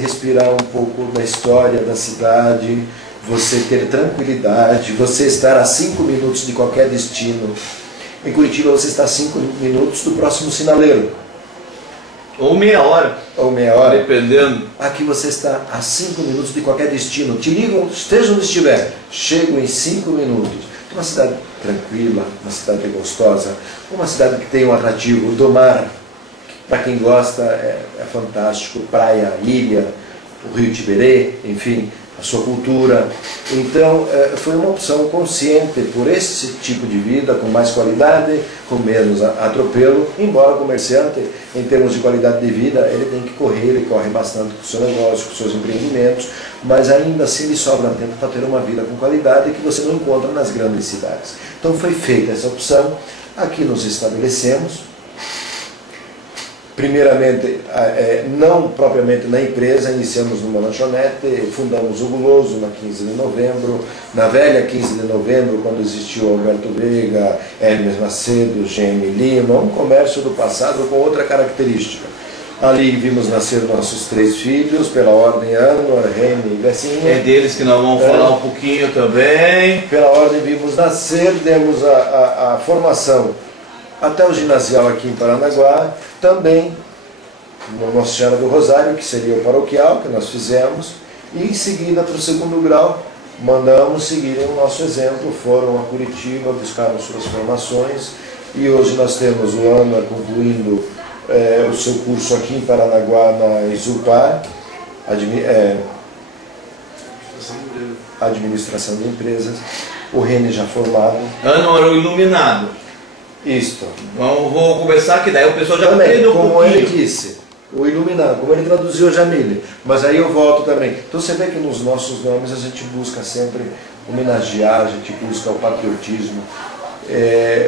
respirar um pouco da história da cidade, você ter tranquilidade, você estar a 5 minutos de qualquer destino. Em Curitiba você está a 5 minutos do próximo sinaleiro. Ou meia hora. Ou meia hora. Dependendo. Aqui você está a 5 minutos de qualquer destino. Te ligam, esteja onde estiver. Chego em 5 minutos. Uma cidade tranquila, uma cidade gostosa, uma cidade que tem um atrativo do mar. Para quem gosta é fantástico. Praia, ilha, o Rio Tiberê, enfim, a sua cultura. Então foi uma opção consciente por esse tipo de vida, com mais qualidade, com menos atropelo, embora o comerciante, em termos de qualidade de vida, ele tem que correr, ele corre bastante com o seu negócio, com os seus empreendimentos, mas ainda assim lhe sobra tempo para ter uma vida com qualidade que você não encontra nas grandes cidades. Então foi feita essa opção, aqui nos estabelecemos. Primeiramente, não propriamente na empresa, iniciamos numa lanchonete, fundamos o Guloso na 15 de novembro, na velha 15 de novembro, quando existiu Alberto Veiga, Hermes Macedo, GM Lima, um comércio do passado com outra característica. Ali vimos nascer nossos 3 filhos, pela ordem Anwar, Reni e Gracinha. É deles que nós vamos falar um pouquinho também. Pela ordem vimos nascer, demos a formação até o ginasial aqui em Paranaguá, também no Nossa Senhora do Rosário, que seria o paroquial, que nós fizemos, e em seguida para o 2º grau, mandamos seguirem o nosso exemplo, foram a Curitiba, buscaram suas formações, e hoje nós temos o Ana concluindo o seu curso aqui em Paranaguá, na Exulpar, Administração de Empresas, o Reni já formado. Ana era o iluminado. Isto. Vou começar que daí o pessoal já também, aprendeu um pouquinho. Como ele disse, o iluminado, como ele traduziu Jamile. Mas aí eu volto também. Então você vê que nos nossos nomes a gente busca sempre homenagear, a gente busca o patriotismo.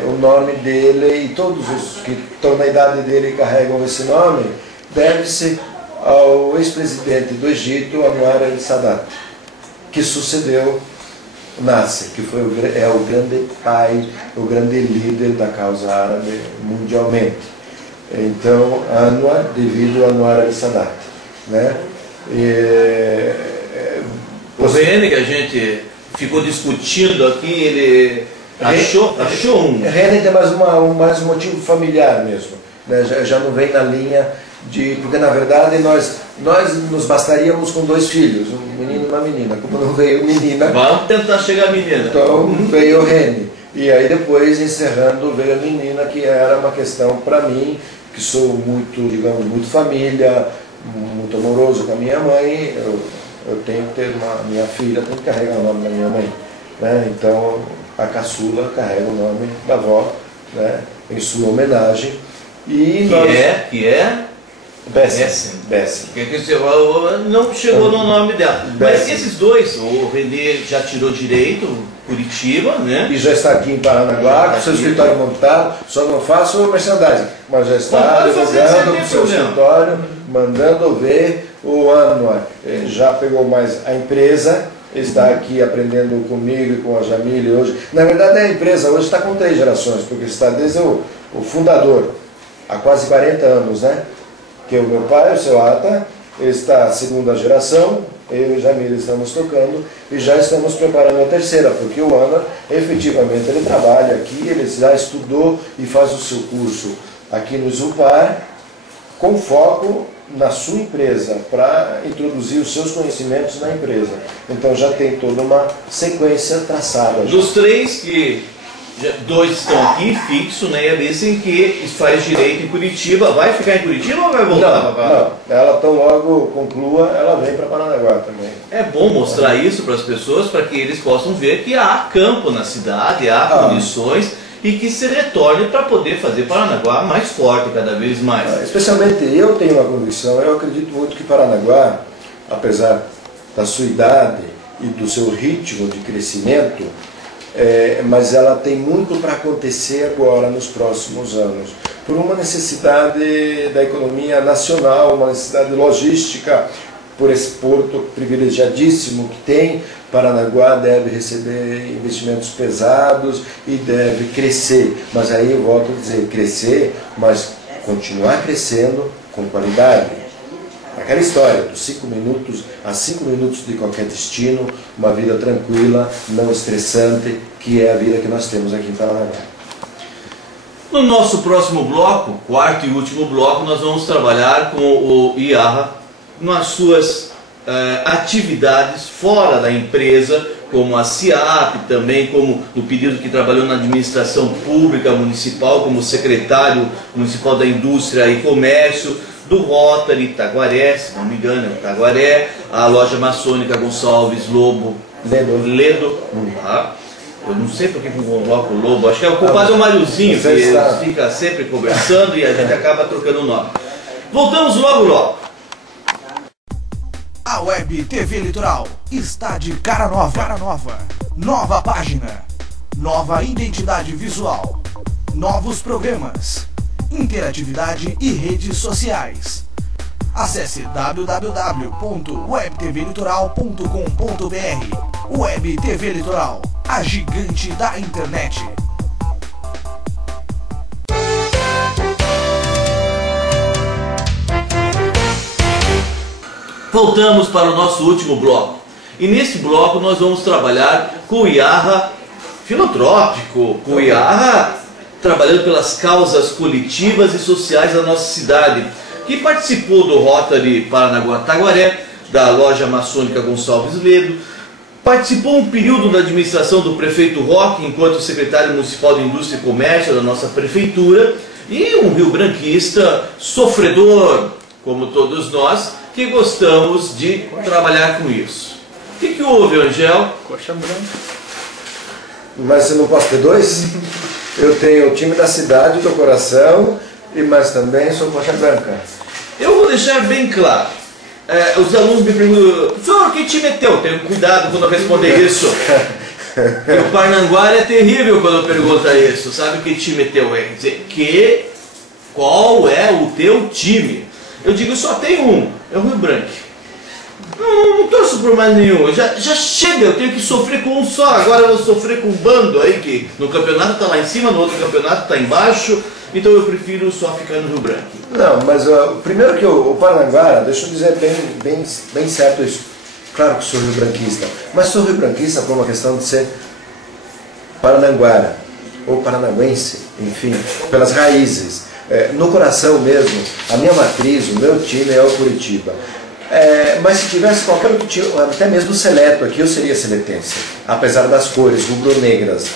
O nome dele, e todos os que estão na idade dele e carregam esse nome, deve-se ao ex-presidente do Egito, Anwar el-Sadat, que sucedeu Nasser, que é o grande pai, o grande líder da causa árabe mundialmente. Então, Anwar, devido a Anwar el-Sadat, né? O Reni, que a gente ficou discutindo aqui, ele achou um... Reni tem mais um motivo familiar mesmo, né? Já não vem na linha de... Porque, na verdade, nós nos bastaríamos com 2 filhos, um menino e uma menina. Como não veio menina... Vamos tentar chegar a menina. Então veio o Reni. E aí depois, encerrando, veio a menina, que era uma questão para mim, que sou muito, digamos, muito família, muito amoroso com a minha mãe, eu tenho que ter minha filha tem que carregar o nome da minha mãe, né? Então a caçula carrega o nome da avó, né? Em sua homenagem. E que é? Bessem. Não chegou no nome dela. Mas esses dois, o Renê já tirou direito, Curitiba, né? E já está aqui em Paranaguá, com seu escritório montado, só não faço o merchandising, mas já está divulgando o seu escritório, mandando ver o ano. Já pegou mais a empresa, está aqui aprendendo comigo e com a Jamile hoje. Na verdade, a empresa hoje está com 3 gerações, porque está desde o fundador, há quase 40 anos, né? Que é o meu pai, o seu Ata, está a 2ª geração, eu e Jamile estamos tocando e já estamos preparando a 3ª, porque o Ana, efetivamente, ele trabalha aqui, ele já estudou e faz o seu curso aqui no Zupar, com foco na sua empresa, para introduzir os seus conhecimentos na empresa. Então já tem toda uma sequência traçada. Dos 3 que... 2 estão aqui fixo, né? E dizem que faz direito em Curitiba. Vai ficar em Curitiba ou vai voltar? Não, ela tão logo conclua, ela vem para Paranaguá também. É bom mostrar isso para as pessoas, para que eles possam ver que há campo na cidade, há condições, e que se retorne para poder fazer Paranaguá mais forte cada vez mais. Especialmente eu tenho uma convicção, eu acredito muito que Paranaguá, apesar da sua idade e do seu ritmo de crescimento, mas ela tem muito para acontecer agora nos próximos anos, por uma necessidade da economia nacional, uma necessidade logística, por esse porto privilegiadíssimo que tem. Paranaguá deve receber investimentos pesados e deve crescer, mas aí eu volto a dizer, crescer, mas continuar crescendo com qualidade. Aquela história, dos 5 minutos a 5 minutos de qualquer destino, uma vida tranquila, não estressante, que é a vida que nós temos aqui em Paranaguá. No nosso próximo bloco, 4º e último bloco, nós vamos trabalhar com o IARRA nas suas atividades fora da empresa, como a CIAP, também como no período que trabalhou na administração pública municipal, como secretário municipal da Indústria e Comércio, do Rotary Taguaré, se não me engano, é o Taguaré, a loja maçônica Gonçalves Lobo Ledo. Tá? Eu não sei porque que eu coloco o Lobo, acho que é o culpado é o Mariozinho, que fica sempre conversando e a gente acaba trocando o nome. Voltamos logo. A Web TV Litoral está de cara nova. Nova página, nova identidade visual, novos programas, interatividade e redes sociais. Acesse www.webtvlitoral.com.br. Web TV Litoral, a gigante da internet. Voltamos para o nosso último bloco. E nesse bloco nós vamos trabalhar com o IARRA filantrópico, com o IARRA trabalhando pelas causas coletivas e sociais da nossa cidade, que participou do Rotary Paranaguá Taguaré, da loja maçônica Gonçalves Ledo, participou um período da administração do prefeito Roque, enquanto secretário municipal de Indústria e Comércio da nossa prefeitura, e um rio-branquista sofredor, como todos nós, que gostamos de trabalhar com isso. O que houve, Angel? Coxa branca. Mas eu não posso ter 2? Eu tenho o time da cidade, do coração, mas também sou coxa branca. Eu vou deixar bem claro. Os alunos me perguntam, professor, que time é teu? Tenho cuidado quando eu responder isso. O Paranaguá é terrível quando pergunta isso. Sabe que time é teu? Quer dizer, qual é o teu time? Eu digo, só tem um, é o Rio Branco. Não torço por mais nenhum, já chega, eu tenho que sofrer com um só, agora eu vou sofrer com um bando aí, que no campeonato está lá em cima, no outro campeonato está embaixo, então eu prefiro só ficar no Rio Branco. Não, mas primeiro que o Paranaguá, deixa eu dizer bem certo isso, claro que sou rio-branquista, mas sou rio-branquista por uma questão de ser paranaguara, ou paranaguense, enfim, pelas raízes. No coração mesmo, a minha matriz, o meu time é o Curitiba. Mas se tivesse qualquer outro time, até mesmo o Seleto aqui, eu seria seletense, apesar das cores rubro-negras.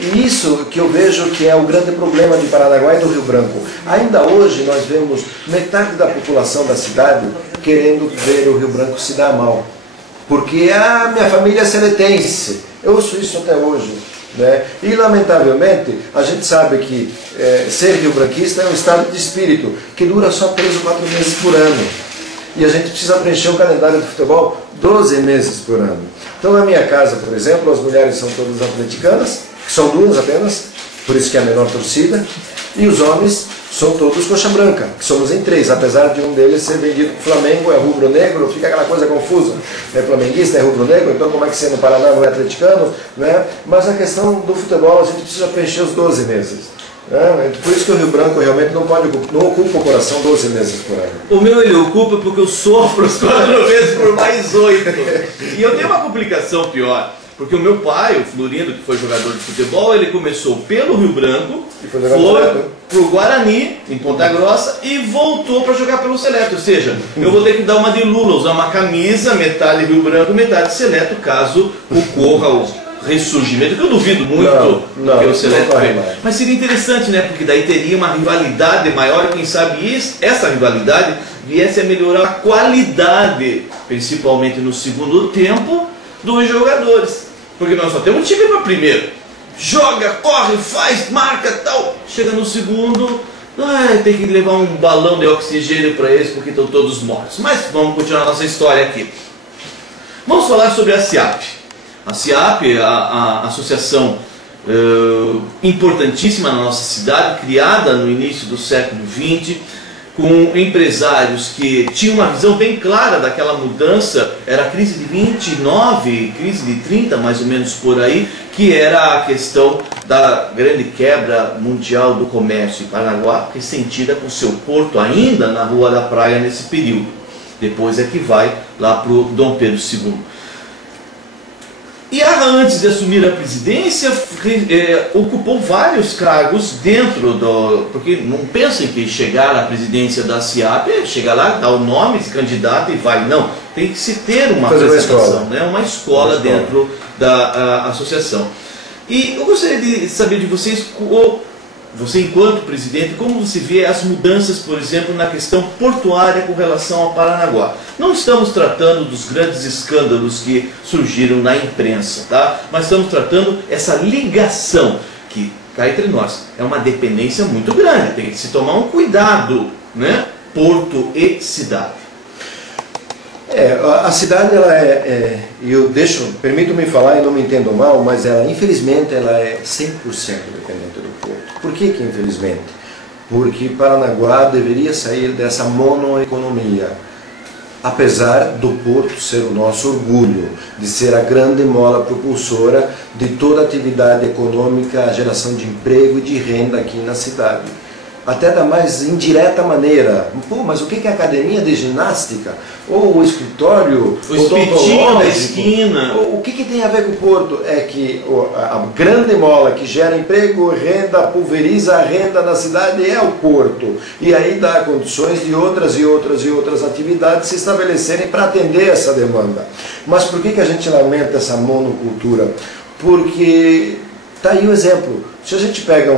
E isso que eu vejo que é o grande problema de Paranaguá e do Rio Branco. Ainda hoje nós vemos metade da população da cidade querendo ver o Rio Branco se dar mal. Porque minha família é seletense, eu ouço isso até hoje. Né? E lamentavelmente a gente sabe que ser rio-branquista é um estado de espírito que dura só 3 ou 4 meses por ano. E a gente precisa preencher um calendário de futebol 12 meses por ano. Então na minha casa, por exemplo, as mulheres são todas atleticanas, que são 2 apenas, por isso que é a menor torcida, e os homens são todos coxa branca, que somos em 3, apesar de um deles ser vendido para o Flamengo, é rubro-negro, fica aquela coisa confusa, é flamenguista, é rubro-negro, então como é que você no Paraná não é atleticano, né? Mas a questão do futebol, a gente precisa preencher os 12 meses. Por isso que o Rio Branco realmente não ocupa o coração 12 meses por ano. O meu ele ocupa porque eu sofro as 4 vezes por mais 8. E eu tenho uma complicação pior. Porque o meu pai, o Florindo, que foi jogador de futebol, ele começou pelo Rio Branco, foi para o Guarani, em Ponta Grossa, e voltou para jogar pelo Seleto. Ou seja, eu vou ter que dar uma de Lula, usar uma camisa, metade Rio Branco, metade Seleto, caso ocorra o ressurgimento, que eu duvido muito do que o Seleto fez. Mas seria interessante, né? Porque daí teria uma rivalidade maior, e quem sabe essa rivalidade viesse a melhorar a qualidade, principalmente no segundo tempo, dos jogadores. Porque nós só temos um time para primeiro. Joga, corre, faz, marca, tal. Chega no segundo, tem que levar um balão de oxigênio para eles porque estão todos mortos. Mas vamos continuar a nossa história aqui. Vamos falar sobre a SIAP. A SIAP, a associação importantíssima na nossa cidade, criada no início do século XX, com empresários que tinham uma visão bem clara daquela mudança, era a crise de 29, crise de 30 mais ou menos por aí, que era a questão da grande quebra mundial do comércio em Paranaguá, ressentida com seu porto ainda na Rua da Praia nesse período. Depois é que vai lá para o Dom Pedro II. E antes de assumir a presidência, ocupou vários cargos dentro do... Porque não pensem que chegar à presidência da SIAP é chegar lá, dar o nome, se candidata e vai. Não, tem que se ter uma apresentação, uma escola dentro da associação. E eu gostaria de saber de vocês, você enquanto presidente, como você vê as mudanças, por exemplo, na questão portuária com relação ao Paranaguá. Não estamos tratando dos grandes escândalos que surgiram na imprensa, tá? Mas estamos tratando essa ligação, que, cá entre nós, é uma dependência muito grande, tem que se tomar um cuidado, né? Porto e cidade. A cidade, permito-me falar e não me entendam mal, mas infelizmente, ela é 100% dependente do porto. Por que infelizmente? Porque Paranaguá deveria sair dessa monoeconomia, apesar do porto ser o nosso orgulho, de ser a grande mola propulsora de toda a atividade econômica, a geração de emprego e de renda aqui na cidade. Até da mais indireta maneira. Pô, mas o que é a academia de ginástica? Ou o escritório? O espetinho da esquina? O que tem a ver com o porto? É que a grande mola que gera emprego, renda, pulveriza a renda na cidade é o porto. E aí dá condições de outras atividades se estabelecerem para atender essa demanda. Mas por que a gente lamenta essa monocultura? Porque está aí o exemplo. Se a gente pega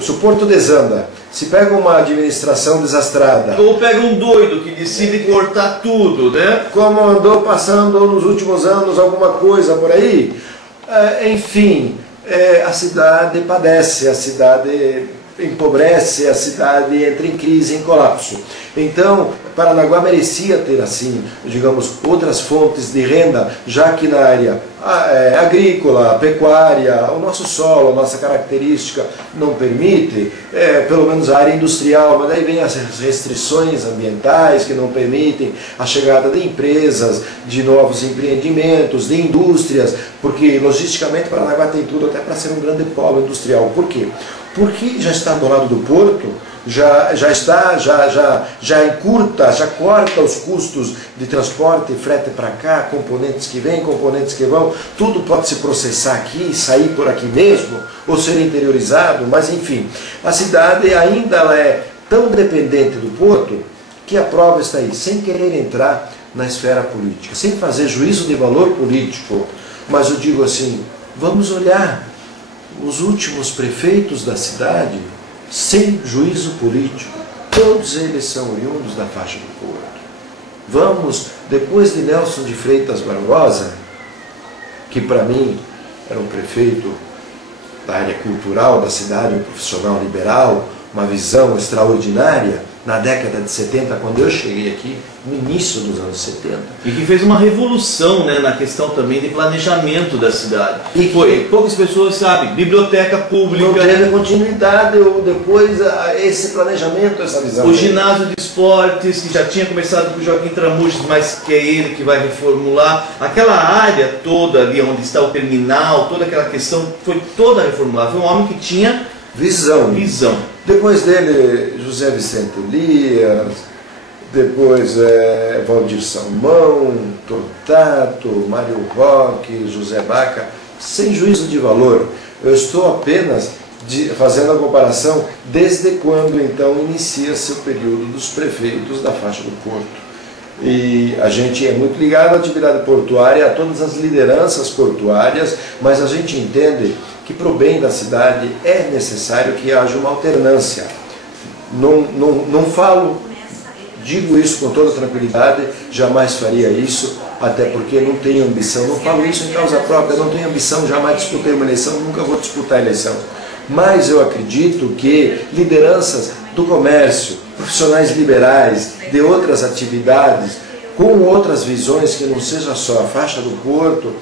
se o porto desanda, se pega uma administração desastrada... Ou pega um doido que decide cortar tudo, né? Como andou passando nos últimos anos alguma coisa por aí, enfim, a cidade padece, a cidade empobrece, a cidade entra em crise, em colapso. Então, Paranaguá merecia ter, assim, digamos, outras fontes de renda, já que na área agrícola, pecuária, o nosso solo, a nossa característica não permite, pelo menos a área industrial, mas daí vem as restrições ambientais que não permitem a chegada de empresas, de novos empreendimentos, de indústrias, porque logisticamente Paranaguá tem tudo até para ser um grande polo industrial. Por quê? Porque já está do lado do porto, já encurta, já corta os custos de transporte e frete para cá, componentes que vêm, componentes que vão, tudo pode se processar aqui, sair por aqui mesmo, ou ser interiorizado, mas enfim, a cidade ainda ela é tão dependente do porto que a prova está aí, sem querer entrar na esfera política, sem fazer juízo de valor político, mas eu digo assim, vamos olhar os últimos prefeitos da cidade sem juízo político, todos eles são oriundos da faixa do Porto. Vamos, depois de Nelson de Freitas Barbosa, que para mim era um prefeito da área cultural da cidade, um profissional liberal, uma visão extraordinária, na década de 70, quando eu cheguei aqui, no início dos anos 70. E que fez uma revolução, né, na questão também de planejamento da cidade. E poucas pessoas sabem, biblioteca pública. Não teve continuidade depois esse planejamento, essa visão. O ginásio de esportes, que já tinha começado com o Joaquim Tramujas, mas que é ele que vai reformular. Aquela área toda ali onde está o terminal, toda aquela questão, foi toda reformulada. Foi um homem que tinha visão. Depois dele, José Vicente Elias, depois Valdir Salmão, Tortato, Mário Roque, José Baca, sem juízo de valor. Eu estou apenas fazendo a comparação desde quando então inicia-se o período dos prefeitos da faixa do Porto. E a gente é muito ligado à atividade portuária, a todas as lideranças portuárias, mas a gente entende que para o bem da cidade é necessário que haja uma alternância. Não falo, digo isso com toda tranquilidade, jamais faria isso, até porque não tenho ambição, não falo isso em causa própria, não tenho ambição, jamais disputei uma eleição, nunca vou disputar a eleição. Mas eu acredito que lideranças do comércio, profissionais liberais, de outras atividades, com outras visões que não seja só a faixa do Porto,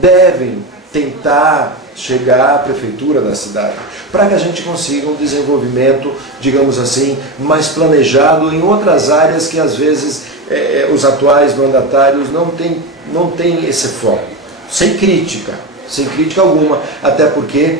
devem tentar chegar à prefeitura da cidade, para que a gente consiga um desenvolvimento, digamos assim, mais planejado em outras áreas que às vezes os atuais mandatários não têm esse foco. Sem crítica alguma, até porque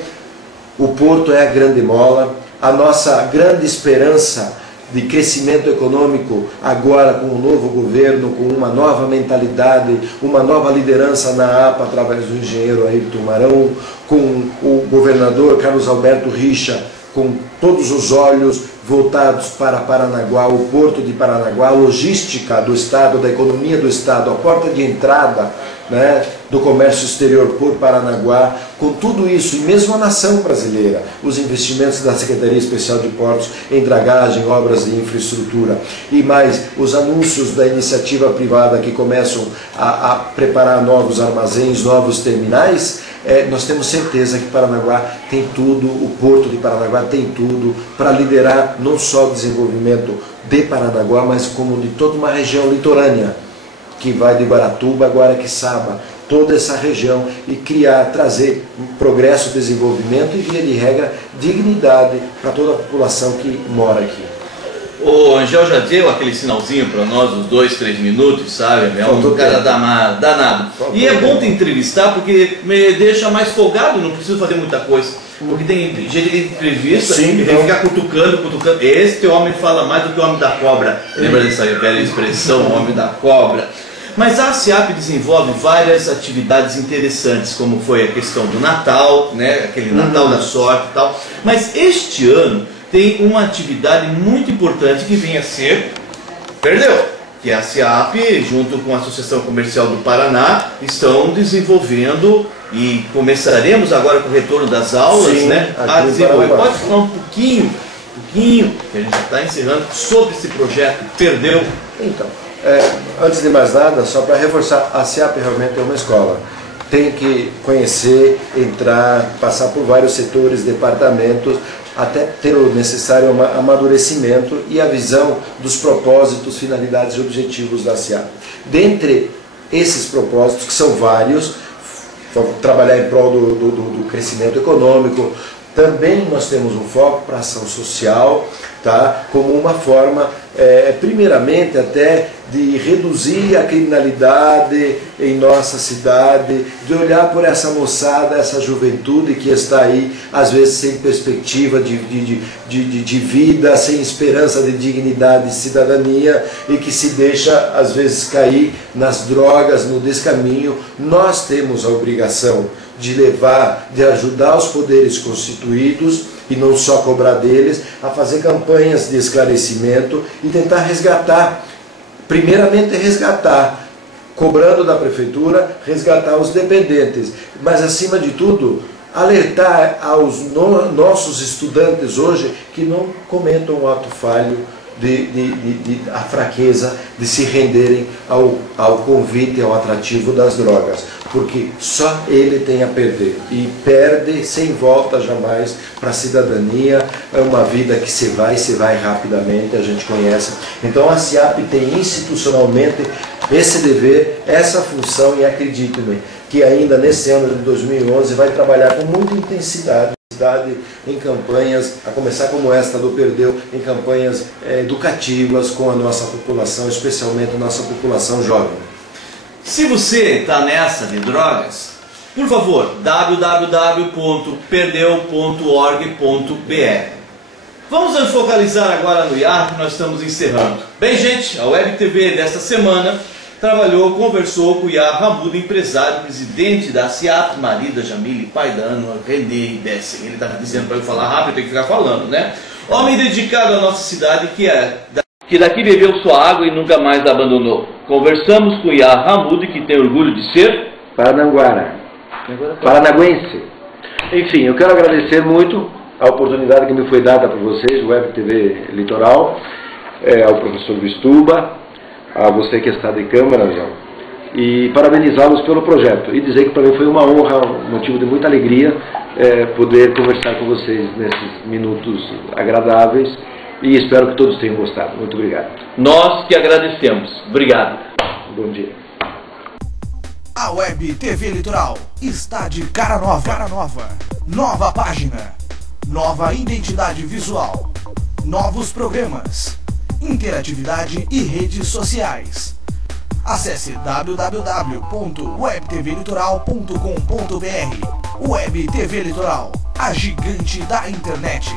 o Porto é a grande mola, a nossa grande esperança de crescimento econômico agora com um novo governo, com uma nova mentalidade, uma nova liderança na APA através do engenheiro Ayrton Marão, com o governador Carlos Alberto Richa, com todos os olhos voltados para Paranaguá, o Porto de Paranaguá, a logística do Estado, da economia do Estado, a porta de entrada, né, do comércio exterior por Paranaguá, com tudo isso, e mesmo a nação brasileira, os investimentos da Secretaria Especial de Portos em dragagem, obras de infraestrutura, e mais os anúncios da iniciativa privada que começam a preparar novos armazéns, novos terminais, nós temos certeza que Paranaguá tem tudo, o Porto de Paranaguá tem tudo para liderar não só o desenvolvimento de Paranaguá, mas como de toda uma região litorânea, que vai de Guaratuba a Guaraqueçaba, toda essa região, e trazer progresso, desenvolvimento e, via de regra, dignidade para toda a população que mora aqui. O Angel já deu aquele sinalzinho para nós, uns 2, 3 minutos, sabe? É um cara danado. E é bom te entrevistar porque me deixa mais folgado, não preciso fazer muita coisa. Porque tem gente que entrevista e tem que ficar cutucando. Este homem fala mais do que o homem da cobra. Lembra dessa velha expressão, o homem da cobra? Mas a SEAP desenvolve várias atividades interessantes, como foi a questão do Natal, né? Aquele Natal da sorte e tal. Mas este ano tem uma atividade muito importante que vem a ser, que a SEAP, junto com a Associação Comercial do Paraná, estão desenvolvendo, e começaremos agora com o retorno das aulas, né, a desenvolver. Pode falar um pouquinho, que a gente já está encerrando, sobre esse projeto, Perdeu? Então, antes de mais nada, só para reforçar, a SEAP realmente é uma escola. Tem que conhecer, entrar, passar por vários setores, departamentos, até ter o necessário amadurecimento e a visão dos propósitos, finalidades e objetivos da SEAP. Dentre esses propósitos, que são vários, trabalhar em prol do crescimento econômico, também nós temos um foco para a ação social, tá? Como uma forma, primeiramente até, de reduzir a criminalidade em nossa cidade, de olhar por essa moçada, essa juventude que está aí, às vezes sem perspectiva de vida, sem esperança de dignidade e cidadania, e que se deixa, às vezes, cair nas drogas, no descaminho. Nós temos a obrigação de ajudar os poderes constituídos e não só cobrar deles, a fazer campanhas de esclarecimento e tentar resgatar, primeiramente resgatar, cobrando da prefeitura, resgatar os dependentes, mas acima de tudo, alertar aos nossos estudantes hoje que não cometam um ato falho, a fraqueza de se renderem ao convite, ao atrativo das drogas, porque só ele tem a perder e perde sem volta jamais para a cidadania. É uma vida que se vai rapidamente, a gente conhece. Então a SIAP tem institucionalmente esse dever, essa função, e acredite-me que ainda nesse ano de 2011 vai trabalhar com muita intensidade em campanhas, a começar como esta do Perdeu, em campanhas educativas com a nossa população, especialmente a nossa população jovem. Se você está nessa de drogas, por favor, www.perdeu.org.br. Vamos nos focalizar agora no IAR, que nós estamos encerrando. Bem, gente, a Web TV desta semana conversou com o Iar Hammoud, empresário, presidente da SIAP, marido da Jamile, pai da Ana, René e Bessem. Ele estava dizendo para eu falar rápido, tem que ficar falando, né? Homem dedicado à nossa cidade, que daqui bebeu sua água e nunca mais a abandonou. Conversamos com o Iar Hammoud, que tem orgulho de ser Parananguara, paranaguense. Enfim, eu quero agradecer muito a oportunidade que me foi dada por vocês, Web TV Litoral, ao professor Vistuba, a você que está de câmera, João, e parabenizá-los pelo projeto e dizer que para mim foi uma honra, um motivo de muita alegria poder conversar com vocês nesses minutos agradáveis, e espero que todos tenham gostado. Muito obrigado. Nós que agradecemos. Obrigado. Bom dia. A Web TV Litoral está de cara nova. Nova página, nova identidade visual, novos programas, interatividade e redes sociais. Acesse www.webtvlitoral.com.br. Web TV Litoral, a gigante da internet.